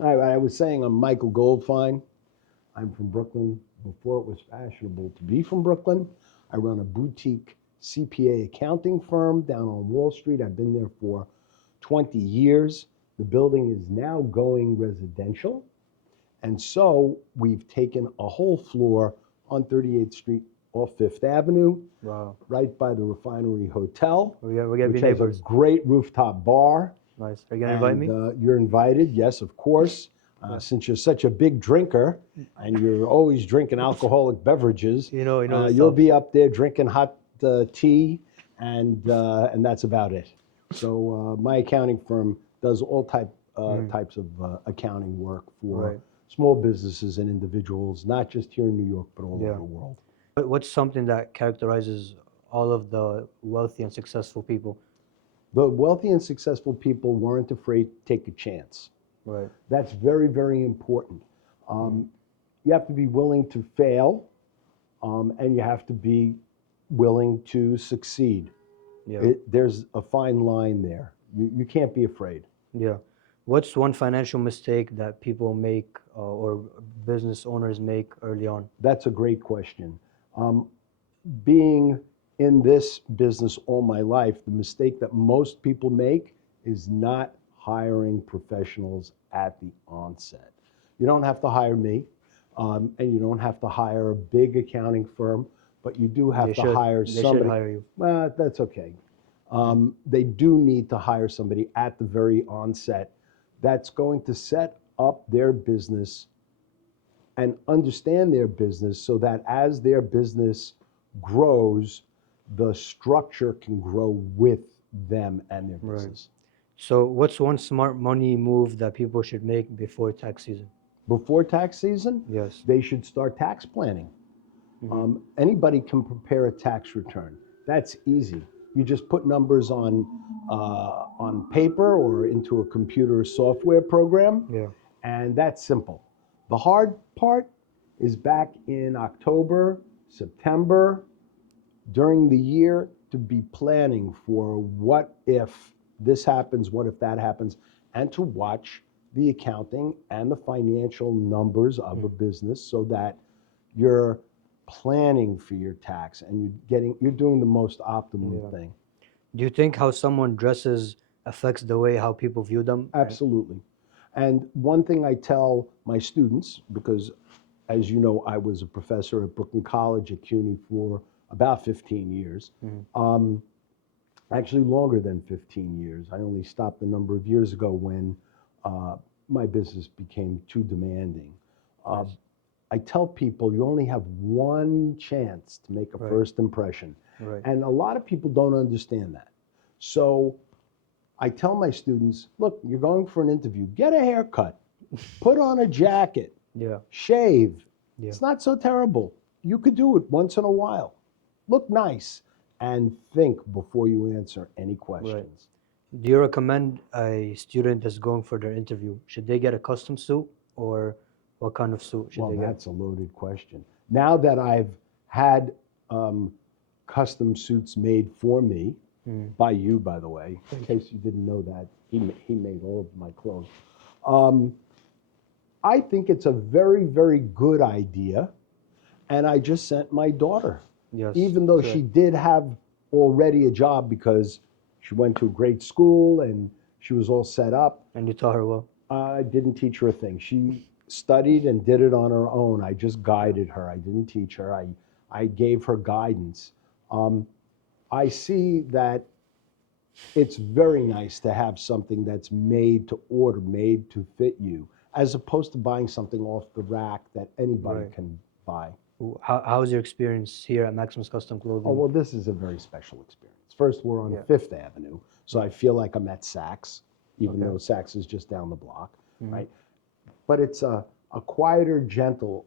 I was saying I'm Michael Goldfine. I'm from Brooklyn. Before it was fashionable to be from Brooklyn, I run a boutique CPA accounting firm down on Wall Street. I've been there for 20 years. The building is now going residential. And so we've taken a whole floor on 38th Street off Fifth Avenue, Wow. right by the Refinery Hotel, We're gonna which be has a neighbors. great rooftop bar. Nice. Are you gonna invite And me? you're invited, yes, of course. Since you're such a big drinker and you're always drinking alcoholic beverages, You know the you'll stuff. be up there drinking hot tea, and that's about it. So my accounting firm does all types of accounting work for Right. small businesses and individuals, not just here in New York, but all Yeah. over the world. What's something that characterizes all of the wealthy and successful people? The wealthy and successful people weren't afraid to take a chance. Right. That's very, very important. You have to be willing to fail, and you have to be willing to succeed. Yeah. There's a fine line there. You can't be afraid. Yeah. What's one financial mistake that people make or business owners make early on? That's a great question. Being in this business all my life, the mistake that most people make is not hiring professionals at the onset. You don't have to hire me, and you don't have to hire a big accounting firm, but you do have to hire They somebody. should hire you. Well, that's okay. They do need to hire somebody at the very onset that's going to set up their business and understand their business so that as their business grows, the structure can grow with them and their Right. business. So what's one smart money move that people should make before tax season? Before tax season, Yes. they should start tax planning. Anybody can prepare a tax return. That's easy. You just put numbers on paper or into a computer software program, Yeah. and that's simple. The hard part is back in October, September, during the year to be planning for what if this happens, what if that happens, and to watch the accounting and the financial numbers of a business so that you're planning for your tax and you're doing the most optimal thing. Do you think how someone dresses affects the way how people view them? Absolutely. And one thing I tell my students, because as you know, I was a professor at Brooklyn College at CUNY for about 15 years. Actually longer than 15 years. I only stopped a number of years ago when my business became too demanding. I tell people you only have one chance to make a first impression. Right. And a lot of people don't understand that. So I tell my students, look, you're going for an interview, get a haircut, put on a jacket, Yeah. shave. Yeah. It's not so terrible. You could do it once in a while. Look nice and think before you answer any questions. Do you recommend a student that's going for their interview, should they get a custom suit or what kind of suit should Well, they get? that's a loaded question. Now that I've had custom suits made for me, by you, by the way, in case you didn't know that, he made all of my clothes. I think it's a very, very good idea. And I just sent my daughter, Yes. even though she did have already a job because she went to a great school and she was all set up. And you taught her well? I didn't teach her a thing. She studied and did it on her own. I just guided her. I didn't teach her. I gave her guidance. I see that it's very nice to have something that's made to order, made to fit you, as opposed to buying something off the rack that anybody can buy. How was your experience here at Maximus Custom Clothing? Oh, well, this is a very special experience. First, we're on Fifth Avenue, so I feel like I'm at Saks, even though Saks is just down the block, right? But it's a quieter, gentle,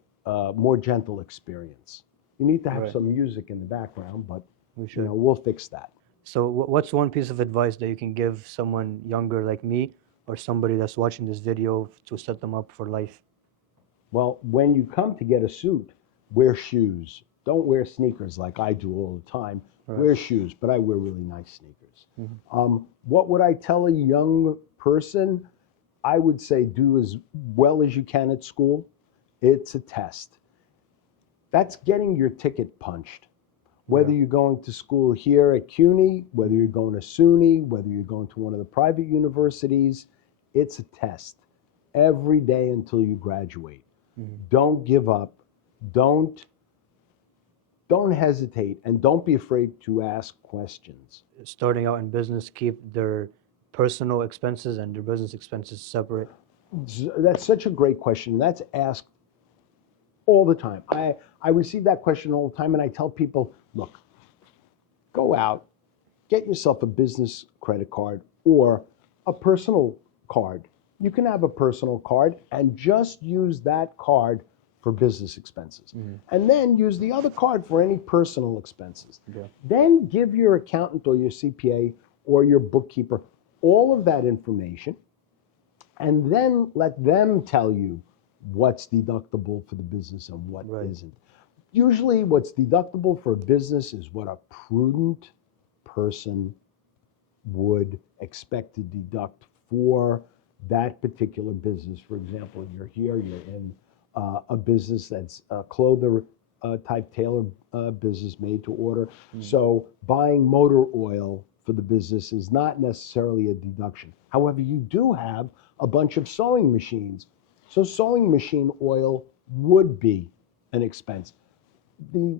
more gentle experience. You need to have some music in the background, but we'll fix that. So what's one piece of advice that you can give someone younger like me or somebody that's watching this video to set them up for life? Well, when you come to get a suit, wear shoes. Don't wear sneakers like I do all the time. Wear shoes, but I wear really nice sneakers. What would I tell a young person? I would say do as well as you can at school. It's a test. That's getting your ticket punched. Whether Yeah. you're going to school here at CUNY, whether you're going to SUNY, whether you're going to one of the private universities, it's a test every day until you graduate. Don't give up. Don't don't hesitate, and don't be afraid to ask questions. Starting out in business, keep their personal expenses and their business expenses separate. That's such a great question. That's asked all the time. I receive that question all the time, and I tell people, look, go out, get yourself a business credit card or a personal card. You can have a personal card and just use that card for business expenses. And then use the other card for any personal expenses. Yeah. Then give your accountant or your CPA or your bookkeeper all of that information, and then let them tell you what's deductible for the business and what Right. isn't. Usually what's deductible for a business is what a prudent person would expect to deduct for that particular business. For example, you're here, you're in a business that's a clother type tailor business made to order. So buying motor oil for the business is not necessarily a deduction. However, you do have a bunch of sewing machines. So sewing machine oil would be an expense. The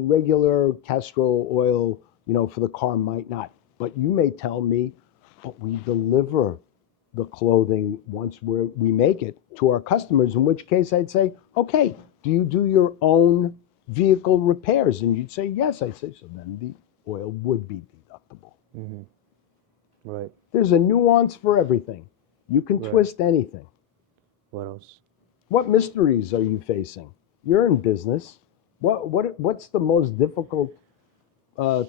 regular castor oil, for the car might not. But you may tell me, but we deliver the clothing once we make it to our customers, in which case I'd say, okay, do you do your own vehicle repairs? And you'd say, yes. I'd say, so then the oil would be deductible. Right. There's a nuance for everything. You can Right. twist anything. What else? What mysteries are you facing? You're in business. What's the most difficult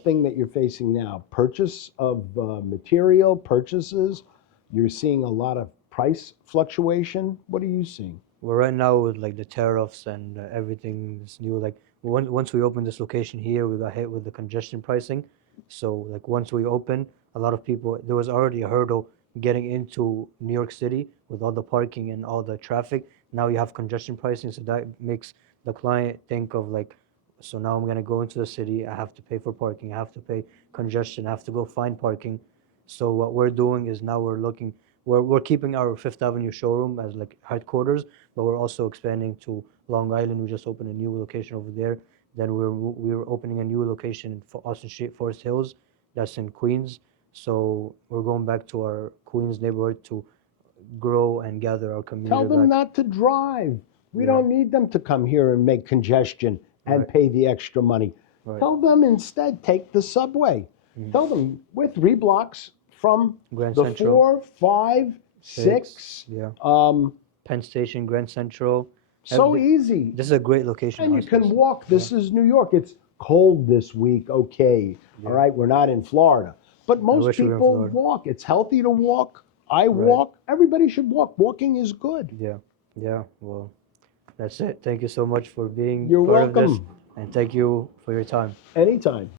thing that you're facing now? Purchase of material, purchases? You're seeing a lot of price fluctuation. What are you seeing? Well, right now with like the tariffs and everything is new. Like once we opened this location here, we got hit with the congestion pricing. So like once we opened, a lot of people, there was already a hurdle getting into New York City with all the parking and all the traffic. Now you have congestion pricing, so that makes the client think of like, so now I'm gonna go into the city. I have to pay for parking. I have to pay congestion. I have to go find parking. So what we're doing is now we're keeping our Fifth Avenue showroom as like headquarters, but we're also expanding to Long Island. We just opened a new location over there. Then we're opening a new location for Austin Street, Forest Hills, that's in Queens. So we're going back to our Queens neighborhood to grow and gather our Tell community them back. not to drive. We Yeah. don't need them to come here and make congestion and Right. pay the extra money. Right. Tell them instead, take the subway. Tell them we're 3 blocks from Grand the Central. 4, 5, 6. Yeah. Um, Penn Station, Grand Central. so Every- easy. This is a great location. And you can honestly. walk. This is New York. It's cold this week. Okay. All right. We're not in Florida. But most wish we were in people Florida. walk. It's healthy to walk. I walk. Everybody should walk. Walking is good. Yeah. Yeah. Well, that's it. Thank you so much for being You're part of this, welcome. and thank you for your time. Anytime.